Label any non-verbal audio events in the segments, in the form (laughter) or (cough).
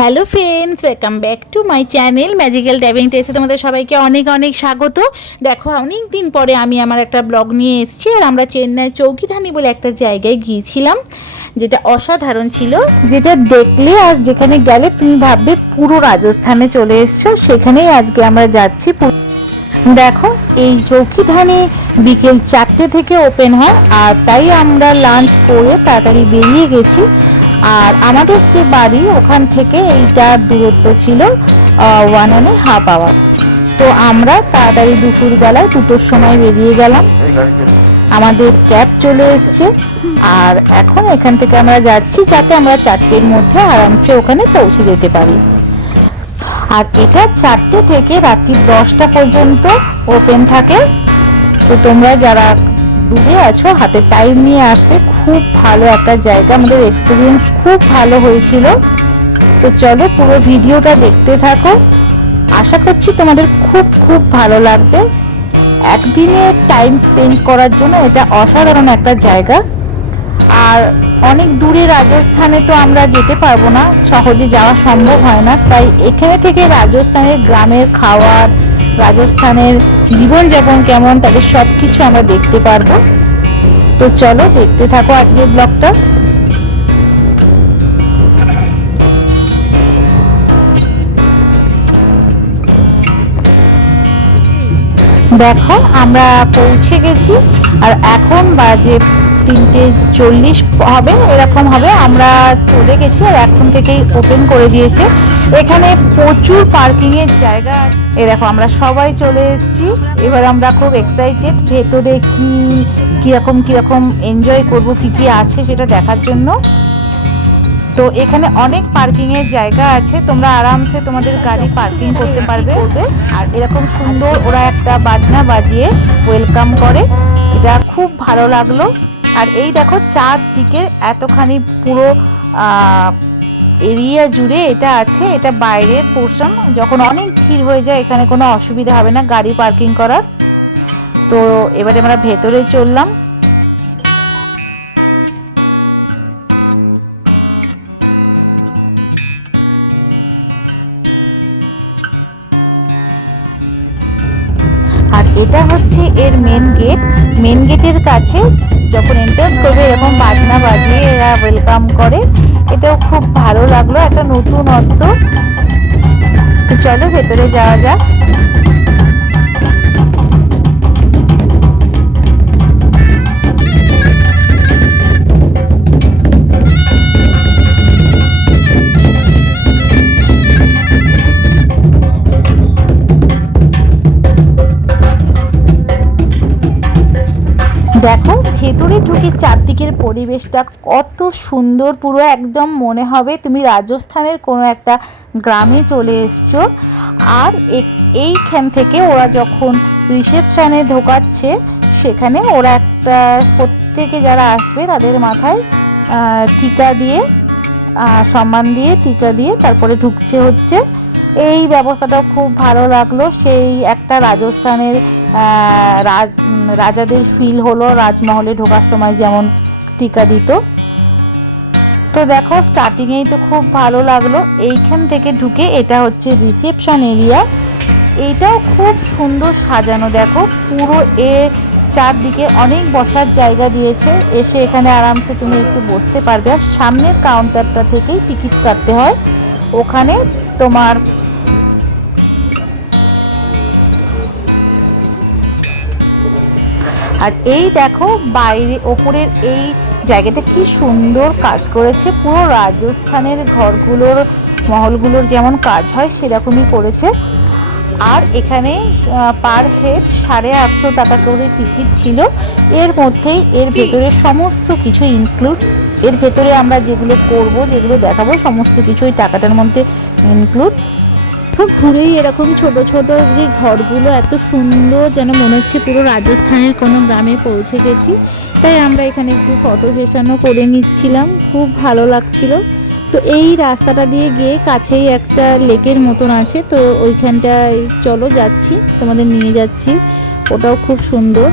Hello friends welcome back to my channel magical driving টেসে তোমাদের সবাইকে অনেক অনেক স্বাগত। দেখো অনেক দিন পরে আমি আমার একটা ব্লগ নিয়ে এসেছি, আর আমরা চেন্নাই চৌকিধানি বলে একটা জায়গায় গিয়েছিলাম, যেটা অসাধারণ ছিল, যেটা দেখলে আর যেখানে গেলে তুমি ভাববে পুরো রাজস্থানে চলে এসছো, সেখানেই আজকে আমরা যাচ্ছি দেখো, এই চৌকিধানি বিকেল চারটে থেকে ওপেন হয়, আর তাই আমরা লাঞ্চ করে তাড়াতাড়ি বেরিয়ে গেছি। আর আমাদের যে বাড়ি, ওখান থেকে এইটার দূরত্ব ছিল ওয়ান অ্যান্ড হাফ আওয়ার তো আমরা তাড়াতাড়ি দুপুরবেলায় দুটোর সময় বেরিয়ে গেলাম। আমাদের ক্যাব চলে এসছে। আর এখন এখান থেকে আমরা যাচ্ছি যাতে আমরা চারটের মধ্যে আরামসে ওখানে পৌঁছে যেতে পারি। আর এটা চারটে থেকে রাত্রি দশটা পর্যন্ত ওপেন থাকে। তো তোমরা যারা দূরে আছো, হাতে টাইম নিয়ে আসবে খুব ভালো একটা জায়গা। আমাদের এক্সপিরিয়েন্স খুব ভালো হয়েছিল। তো চলো পুরো ভিডিওটা দেখতে থাকো। আশা করছি তোমাদের খুব খুব ভালো লাগবে। একদিনে টাইম স্পেন্ড করার জন্য এটা অসাধারণ একটা জায়গা। আর অনেক দূরে রাজস্থানে তো আমরা যেতে পারব না, সহজে যাওয়া সম্ভব হয় না। তাই এখানে থেকে রাজস্থানের গ্রামের খাবার রাজস্থানের জীবনযাপন কেমন, তাদের সব কিছু আমরা দেখতে পারব। তো চলো দেখতে থাকো আজকের ব্লগটা। দেখো, আমরা পৌঁছে গেছি, আর এখন বাজে তিনটে চল্লিশ হবে, এরকম হবে। আমরা চলে গেছি, আর এখন থেকেই ওপেন করে দিয়েছে। এখানে প্রচুর পার্কিংয়ের জায়গা আছে। এই দেখো, আমরা সবাই চলে এসেছি। এবার আমরা খুব এক্সাইটেড ভেতরে কি, কীরকম কীরকম এনজয় করব, কি কি আছে সেটা দেখার জন্য। তো এখানে অনেক পার্কিংয়ের জায়গা আছে, তোমরা আরামসে তোমাদের গাড়ি পার্কিং করতে পারবে। আর এরকম সুন্দর ওরা একটা বাজনা বাজিয়ে ওয়েলকাম করে। এটা খুব ভালো লাগল। আর এই দেখো চারদিকে এতখানি পুরো এরিয়া জুড়ে এটা আছে, এটা বাইরের পোর্শন যখন অনেক ভিড় হয়ে যায়, এখানে কোনো অসুবিধা হবে না গাড়ি পার্কিং করার। তো এবারে আমরা ভেতরে চললাম। আর এটা হচ্ছে এর মেন গেট মেন গেটের কাছে যখন এন্টার করবে, এরকম বাজনা বাজিয়ে এরা ওয়েলকাম করে। এটাও খুব ভালো লাগল একটা নতুন অর্থ। তো চলো ভেতরে যাওয়া যাক। দেখো, ভেতরে ঢুকে চারদিকের পরিবেশটা কত সুন্দর, পুরো একদম মনে হবে তুমি রাজস্থানের কোনো একটা গ্রামে চলে এসছো। আর এইখান থেকে ওরা যখন রিসেপশানে ঢোকাচ্ছে, সেখানে ওরা একটা, প্রত্যেকে যারা আসবে তাদের মাথায় টিকা দিয়ে সম্মান দিয়ে টিকা দিয়ে তারপরে ঢুকছে হচ্ছে। এই ব্যবস্থাটা খুব ভালো লাগল। সেই একটা রাজস্থানের রাজ রাজাদের ফিল হলো রাজমহলে ঢোকার সময় যেমন টিকা দিত। তো দেখো স্টার্টিংয়েই তো খুব ভালো লাগল। এইখান থেকে ঢুকে এটা হচ্ছে রিসেপশন এরিয়া এইটাও খুব সুন্দর সাজানো, দেখো। পুরো এ চারদিকে অনেক বসার জায়গা দিয়েছে। এসে এখানে আরামসে তুমি একটু বসতে পারবে। আর সামনের কাউন্টারটা থেকেই টিকিট কাটতে হয়। ওখানে তোমার আর এই দেখো বাইরে ওপরের এই জায়গাটা কি সুন্দর কাজ করেছে। পুরো রাজস্থানের ঘরগুলোর মহলগুলোর যেমন কাজ হয় সেরকমই করেছে। আর এখানে পার হেড সাড়ে আটশো টাকা করে টিকিট ছিল। এর মধ্যেই এর ভেতরে সমস্ত কিছু ইনক্লুড এর ভেতরে আমরা যেগুলো করব যেগুলো দেখাবো সমস্ত কিছুই টাকাটার মধ্যে ইনক্লুড খুব ঘুরেই এরকম ছোট ছোট যে ঘরগুলো, এত সুন্দর যেন মনে হচ্ছে পুরো রাজস্থানের কোনো গ্রামে পৌঁছে গেছি। তাই আমরা এখানে একটু ফটো সেশনও করে নিচ্ছিলাম, খুব ভালো লাগছিল। তো এই রাস্তাটা দিয়ে গিয়ে কাছেই একটা লেকের মতন আছে, তো ওইখানটায় চলো যাচ্ছি, তোমাদের নিয়ে যাচ্ছি। ওটাও খুব সুন্দর।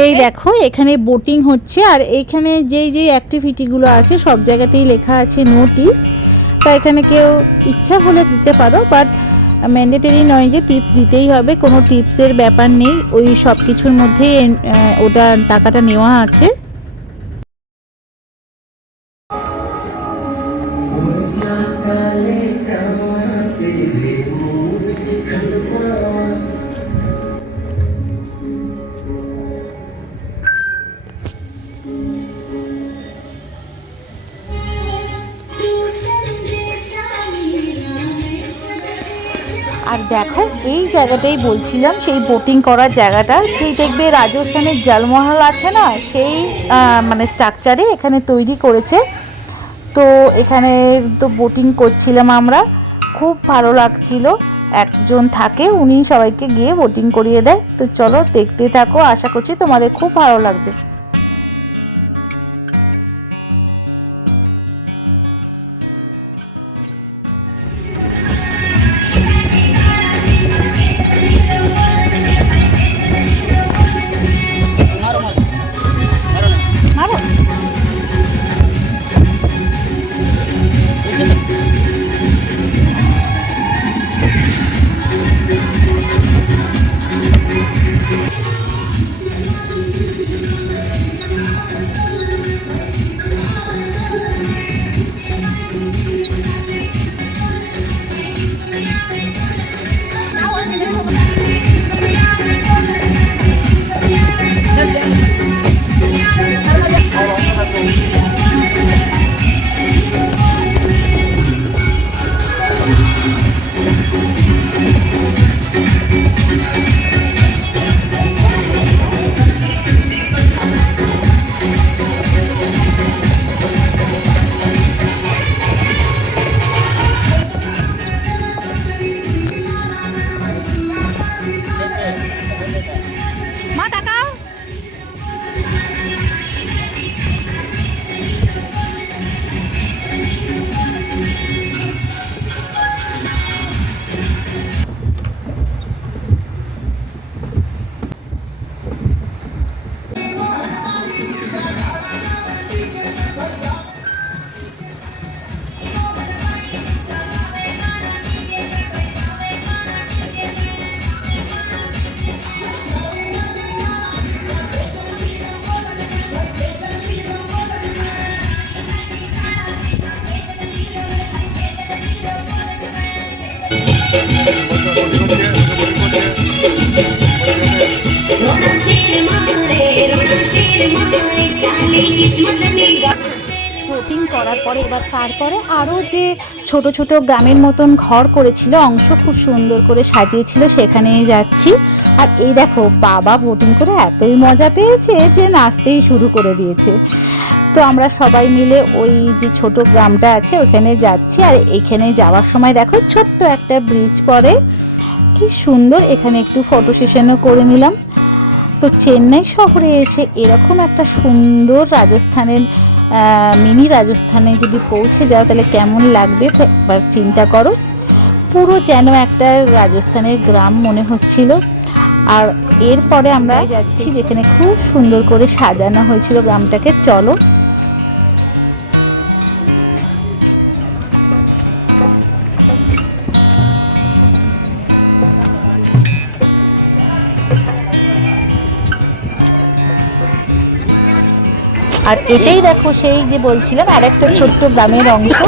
এই দেখো, এখানে বোটিং হচ্ছে, আর এইখানে যেই যেই অ্যাক্টিভিটিগুলো আছে, সব জায়গাতেই লেখা আছে নোটিস তা এখানে কেউ ইচ্ছা হলে দিতে পারো বাট ম্যান্ডেটরি নয় যে টিপস দিতেই হবে, কোনো টিপসের ব্যাপার নেই। ওই সব কিছুর মধ্যেই ওটা টাকাটা নেওয়া আছে। দেখো, এই জায়গাটাই বলছিলাম, সেই বোটিং করার জায়গাটা। সেই দেখবে রাজস্থানের জলমহল আছে না, সেই মানে স্ট্রাকচারে এখানে তৈরি করেছে। তো এখানে তো বোটিং করছিলাম আমরা। খুব ভালো লাগছিল। একজন থাকে, উনি সবাইকে গিয়ে বোটিং করিয়ে দেয়। তো চলো দেখতে থাকো, আশা করছি তোমাদের খুব ভালো লাগবে। প্রোটিন করার পরে, এবার তারপরে আরও যে ছোট ছোট গ্রামের মতন ঘর করেছিল, অংশ খুব সুন্দর করে সাজিয়েছিল সেখানে যাচ্ছি। আর এই দেখো, বাবা বোটিং করে এতই মজা পেয়েছে যে নাচতেই শুরু করে দিয়েছে। তো আমরা সবাই মিলে ওই যে ছোট গ্রামটা আছে, ওখানে যাচ্ছি। আর এখানে যাওয়ার সময় দেখো, ছোট্ট একটা ব্রিজ পরে কি সুন্দর, এখানে একটু ফটো সেশনও করে নিলাম। তো চেন্নাই শহরে এসে এরকম একটা সুন্দর রাজস্থানের মিনি রাজস্থানে যদি পৌঁছে যাও তাহলে কেমন লাগবে? একবার চিন্তা করো। পুরো যেন একটা রাজস্থানের গ্রাম মনে হচ্ছিল। আর এরপরে আমরা যাচ্ছি যেখানে খুব সুন্দর করে সাজানো হয়েছিল গ্রামটাকে। চলো আর এটাই দেখো সেই যে বলছিলাম আর একটা ছোট্ট গ্রামের অংশ।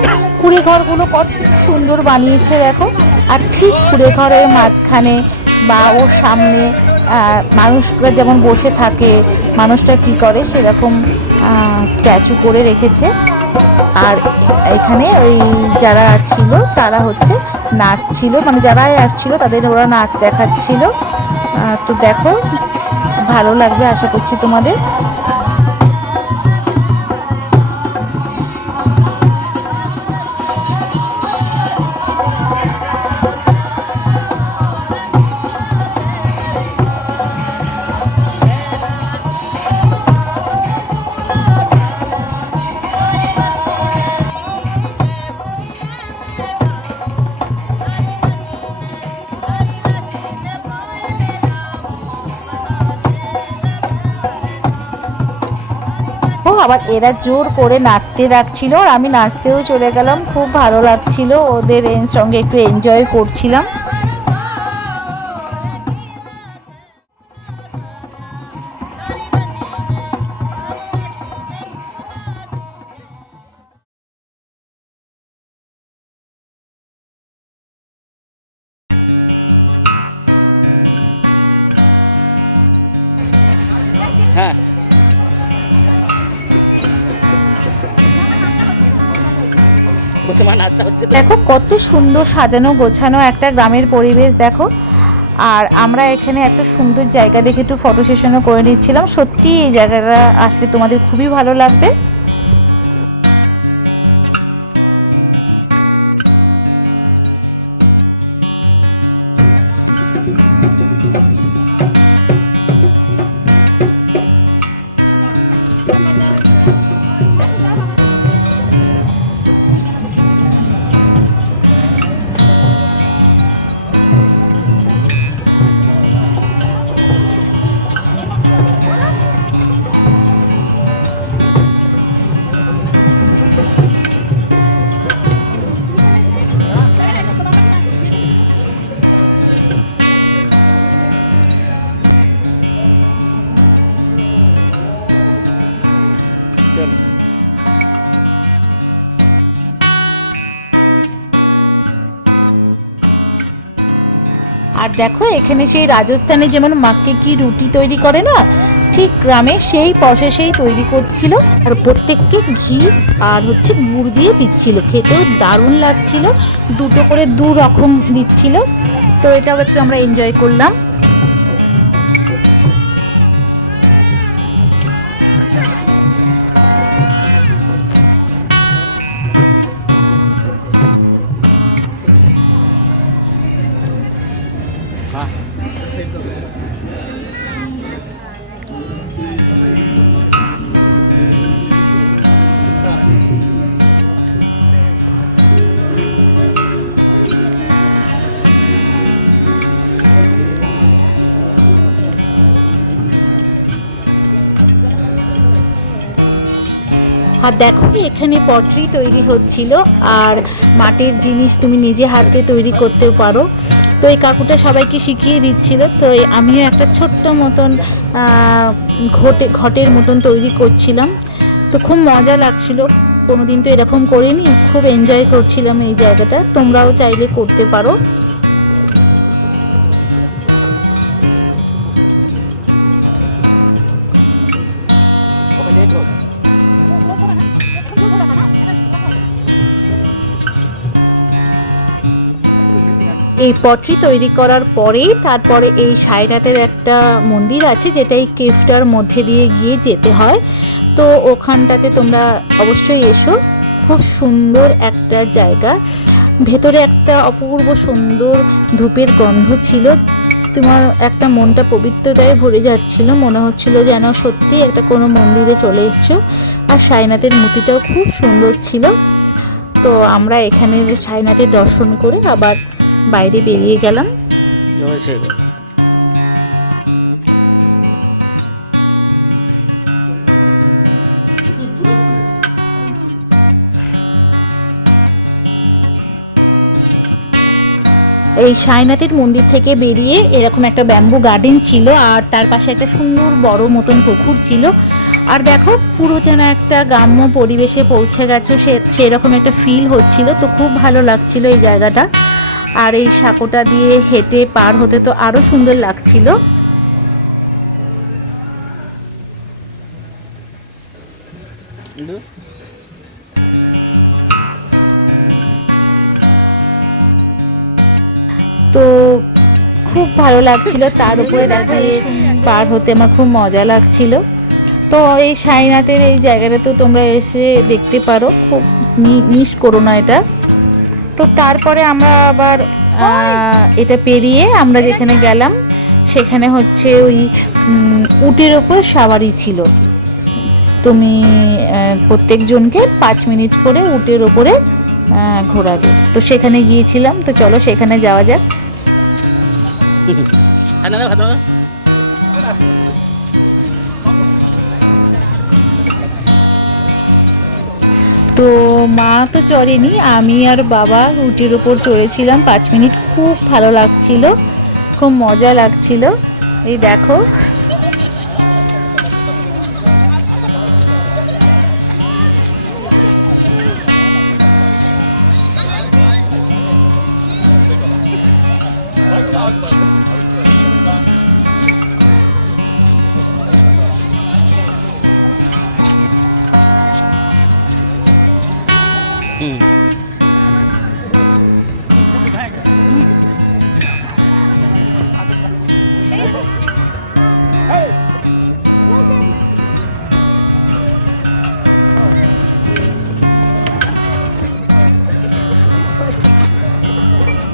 কুড়ে ঘরগুলো কত সুন্দর বানিয়েছে দেখো। আর ঠিক কুড়ে ঘরের মাঝখানে বা ওর সামনে মানুষরা যেমন বসে থাকে, মানুষটা কি করে সেরকম স্ট্যাচু করে রেখেছে। আর এখানে ওই যারা ছিল, তারা হচ্ছে নাচ ছিল মানে যারাই আসছিল, তাদের ওরা নাচ দেখাচ্ছিল। তো দেখো, ভালো লাগবে আশা করছি তোমাদের। আবার এরা জোর করে নাচতে রাখছিল আর আমি নাচতেও চলে গেলাম। খুব ভালো লাগছিল। ওদের সঙ্গে একটু এনজয় করছিলাম। হ্যাঁ বলছে আশা হচ্ছে দেখো, কত সুন্দর সাজানো গোছানো একটা গ্রামের পরিবেশ, দেখো। আর আমরা এখানে এত সুন্দর জায়গা দেখে একটু ফটো সেশনও করে নিচ্ছিলাম। সত্যি এই জায়গাটা আসলে তোমাদের খুবই ভালো লাগবে। দেখো, এখানে সেই রাজস্থানে যেমন মাকে কি রুটি তৈরি করে না, ঠিক গ্রামে সেই প্রসেসেই তৈরি করছিল, আর প্রত্যেককে ঘি আর হচ্ছে গুড় দিয়ে দিচ্ছিল, খেতেও দারুণ লাগছিল, দুটো করে দু রকম দিচ্ছিল, তো এটাও একটু আমরা এনজয় করলাম। আর দেখো, এখানে পটরি তৈরি হচ্ছিল আর মাটির জিনিস তুমি নিজে হাতে তৈরি করতেও পারো। তো এই কাকুটা সবাইকে শিখিয়ে দিচ্ছিল। তো আমিও একটা ছোট্ট মতন ঘটে, ঘটের মতন তৈরি করছিলাম। তো খুব মজা লাগছিল। কোনোদিন তো এরকম করিনি, খুব এনজয় করছিলাম এই জায়গাটা। তোমরাও চাইলে করতে পারো। এই পটরি তৈরি করার পরেই তারপরে এই সাইরাতের একটা মন্দির আছে, যেটা এই কেফটার মধ্যে দিয়ে গিয়ে যেতে হয়। তো ওখানটাতে তোমরা অবশ্যই এসো। খুব সুন্দর একটা জায়গা। ভেতরে একটা অপূর্ব সুন্দর ধূপের গন্ধ ছিল। তোমার একটা মনটা পবিত্রতায় ভরে যাচ্ছিল। মনে হচ্ছিল যেন সত্যি একটা কোনো মন্দিরে চলে এসছো। আর সাইনাথের মূর্তিটাও খুব সুন্দর ছিল। তো আমরা এখানে সাইনাথের দর্শন করে আবার বাইরে বেরিয়ে গেলাম। এই সাইনাথের মন্দির থেকে বেরিয়ে এরকম একটা ব্যাম্বু গার্ডেন ছিল আর তার পাশে একটা সুন্দর বড় মতন পুকুর ছিল। আর দেখো পুরো যেন একটা গ্রাম্য পরিবেশে পৌঁছে গেছে সে সেরকম একটা ফিল হচ্ছিল। তো খুব ভালো লাগছিল এই জায়গাটা। আর এই সাঁকোটা দিয়ে হেঁটে পার হতে তো আরও সুন্দর লাগছিল। তো খুব ভালো লাগছিল তার উপরে (laughs) দেখো পার হতে আমার খুব মজা লাগছিল। তো এই সাইনাথের এই জায়গাটা তো তোমরা এসে দেখতে পারো খুব মিস করো না এটা। তো তারপরে আমরা আবার এটা পেরিয়ে আমরা যেখানে গেলাম সেখানে হচ্ছে ওই উটের ওপর সাওয়ারি ছিল। তুমি প্রত্যেকজনকে পাঁচ মিনিট করে উটের ওপরে ঘোরাবে। তো সেখানে গিয়েছিলাম তো চলো সেখানে যাওয়া যাক। (laughs) তো মা তো চড়েনি, আমি আর বাবা রুটির ওপর চড়েছিলাম, পাঁচ মিনিট খুব ভালো লাগছিল, খুব মজা লাগছিল। এই দেখো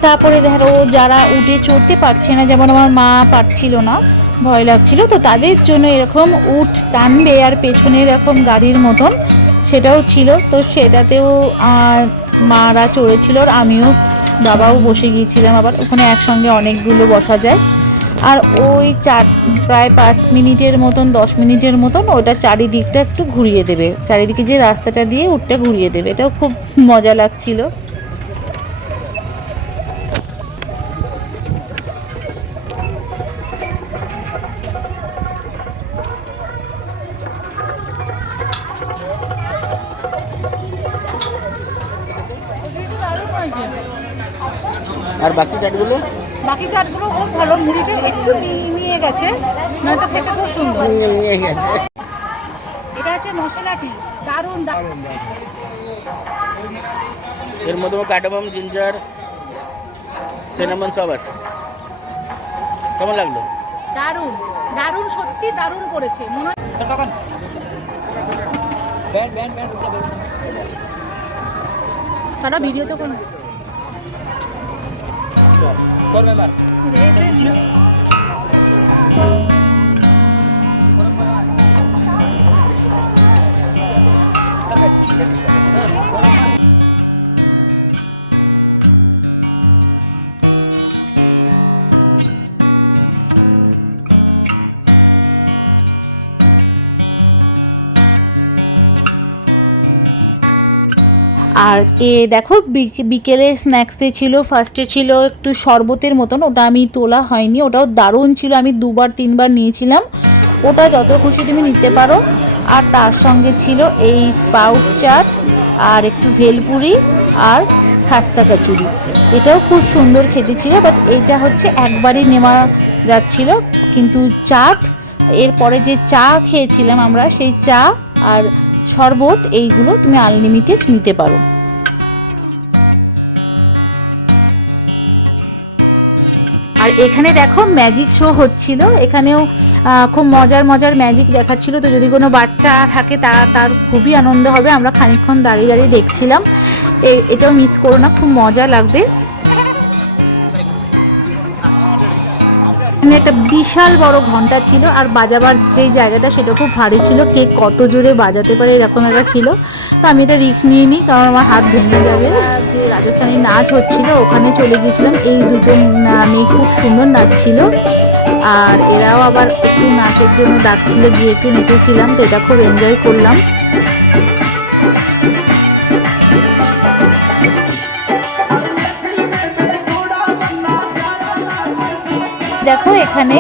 তারপরে ধরো যারা উঠে চড়তে পারছে না, যেমন আমার মা পারছিল না, ভয় লাগছিল, তো তাদের জন্য এরকম উঠ টানবে আর পেছনে এরকম গাড়ির মতন সেটাও ছিল। তো সেটাতেও মারা চড়েছিল আর আমিও বাবাও বসে গিয়েছিলাম আবার। ওখানে একসঙ্গে অনেকগুলো বসা যায়। আর ওই চার, প্রায় পাঁচ মিনিটের মতন, দশ মিনিটের মতন ওটা চারিদিকটা একটু ঘুরিয়ে দেবে। চারিদিকে যে রাস্তাটা দিয়ে উঠটা ঘুরিয়ে দেবে। এটাও খুব মজা লাগছিল। বাকি চাটগুলো? বাকি চাটগুলো খুব ভালো মুড়িটা একটু মিয়ে গেছে নয়তো খেতে খুব সুন্দর। নিয়ে গেছে। এটা হচ্ছে মশলাটি দারুণ দারুণ এর মধ্যে কাটাবাম জিঞ্জার সিনামন সব আছে। কেমন লাগল? দারুণ দারুণ সত্যি দারুণ করেছে। মনে হয় তারা ভিডিও তো কোন store. Store member. Submit. Let me submit. আর এ দেখো বিক- বিকেলে স্ন্যাক্সে ছিল ফার্স্টে ছিল একটু শরবতের মতন, ওটা আমি তোলা হয়নি, ওটাও দারুণ ছিল, আমি দুবার, তিনবার নিয়েছিলাম। ওটা যত খুশি তুমি নিতে পারো। আর তার সঙ্গে ছিল এই স্পাউট চাট, আর একটু ভেলপুরি, আর খাস্তা কচুরি। এটাও খুব সুন্দর খেতে ছিল বাট এটা হচ্ছে একবারই নেওয়া যাচ্ছিল। কিন্তু চাট, এরপরে যে চা খেয়েছিলাম আমরা, সেই চা আর শরবত, এইগুলো তুমি আনলিমিটেড নিতে পারো। আর এখানে দেখো ম্যাজিক শো হচ্ছিল। এখানেও খুব মজার মজার ম্যাজিক দেখাচ্ছিল। তো যদি কোনো বাচ্চা থাকে, তা, তার খুবই আনন্দ হবে। আমরা খানিকক্ষণ দাঁড়িয়ে দাঁড়িয়ে দেখছিলাম। এটাও মিস করো না, খুব মজা লাগবে। এখানে একটা বিশাল বড় ঘণ্টা ছিল আর বাজাবার যেই জায়গাটা সেটা খুব ভারী ছিল। কে কত জোরে বাজাতে পারে এরকম একটা ছিল। তো আমি এটা রিস্ক নিয়ে নিই, কারণ আমার হাত ভেঙে যাবে। যে রাজস্থানি নাচ হচ্ছিল, ওখানে চলে গেছিলাম এই দুটো মেয়ে খুব সুন্দর নাচছিল। আর এরাও আবার একটু নাচের জন্য ডাকছিল, গিয়ে একটু নেচেছিলাম। তো এটা খুব এনজয় করলাম। এখানে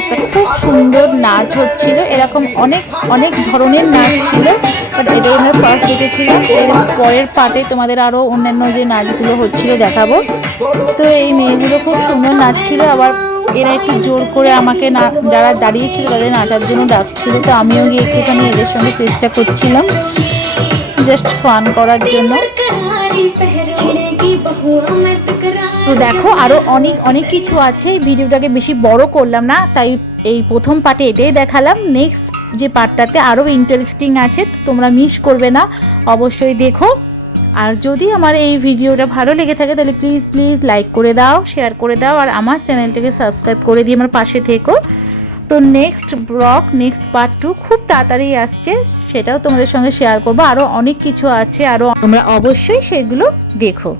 একটা খুব সুন্দর নাচ হচ্ছিল। এরকম অনেক অনেক ধরনের নাচ ছিল। বাট এটাই আমরা ফার্স্ট দেখেছিলাম। এর পরের পার্টে তোমাদের আরও অন্যান্য যে নাচগুলো হচ্ছিল দেখাবো। তো এই মেয়েগুলো খুব সুন্দর নাচছিল। আবার এরা একটু জোর করে আমাকে না, যারা দাঁড়িয়েছিল তাদের নাচার জন্য ডাকছিল। তো আমিও গিয়ে একটুখানি এদের সঙ্গে চেষ্টা করছিলাম। জাস্ট ফান করার জন্য। তো দেখো আরও অনেক অনেক কিছু আছে। ভিডিওটাকে বেশি বড় করলাম না, তাই এই প্রথম পার্টে এটাই দেখালাম। নেক্সট যে পার্টটাতে আরও ইন্টারেস্টিং আছে, তো তোমরা মিস করবে না, অবশ্যই দেখো। আর যদি আমার এই ভিডিওটা ভালো লেগে থাকে, তাহলে প্লিজ প্লিজ লাইক করে দাও শেয়ার করে দাও, আর আমার চ্যানেলটাকে সাবস্ক্রাইব করে দিয়ে আমার পাশে থেকো। তো next blog next part two খুব তাড়াতাড়ি আসছে, সেটাও তোমাদের সঙ্গে শেয়ার করব। আরও অনেক কিছু আছে আরও তোমরা অবশ্যই সেগুলো দেখো।